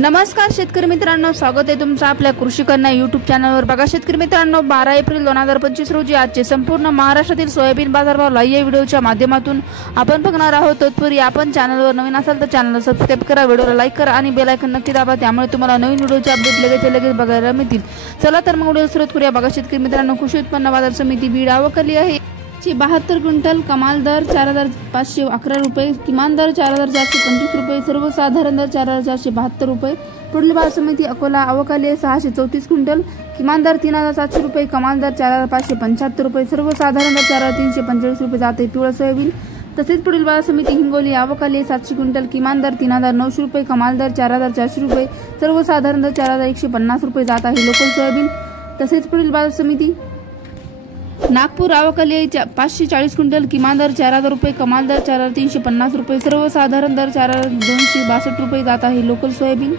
नमस्कार शेतकरी मित्रांनो, स्वागत आहे तुमचं आपल्या कृषी कन्या यूट्यूब चॅनलवर। बघा शेतकरी मित्रांनो, 12 एप्रिल 2025 रोजी आजचे संपूर्ण महाराष्ट्रातील सोयाबीन बाजारभाव लाईव्ह या व्हिडिओच्या माध्यमातून आपण बघणार आहोत। तत्पूर्वी आपण चॅनलवर नवीन असाल तर चॅनलला सबस्क्राइब करा, व्हिडिओला लाईक करा आणि बेल आयकॉन नक्की दाबा, त्यामुळे तुम्हाला नवीन व्हिडिओचे अपडेट लगेच बघायला मिळतील। चला तर मग व्हिडिओ सुरू करूया। बघा शेतकरी मित्रांनो, कृषी उत्पन्न बाजार समिती बीड आवकली आहे 72 क्विंटल, कमाल दर 4511 रुपये, किमान दर 4425 रुपये, सर्वसाधारण दर 4472 रुपये। पुढील बाजार समिती अकोला आवक आली 634 क्विंटल, किमान दर 3700 रुपये, कमाल दर 4575 रुपये, सर्वसाधारण दर 4345 रुपये जाते पिवळा सोयाबीन। तसेच पुढील बाजार समिती हिंगोली आवक आली 700 क्विंटल, किमान दर 3900 रुपये, कमाल दर 4400 रुपये, सर्वसाधारण दर 4150 रुपये जात आहे लोकल सोयाबीन। तसेच पुढील बाजार समिती नागपूर आवक आली 540 क्विंटल, किमान दर 4000 रुपये, कमाल दर 4350 रुपये, सर्वसाधारण दर 4262 रुपये जात आहे लोकल सोयाबीन।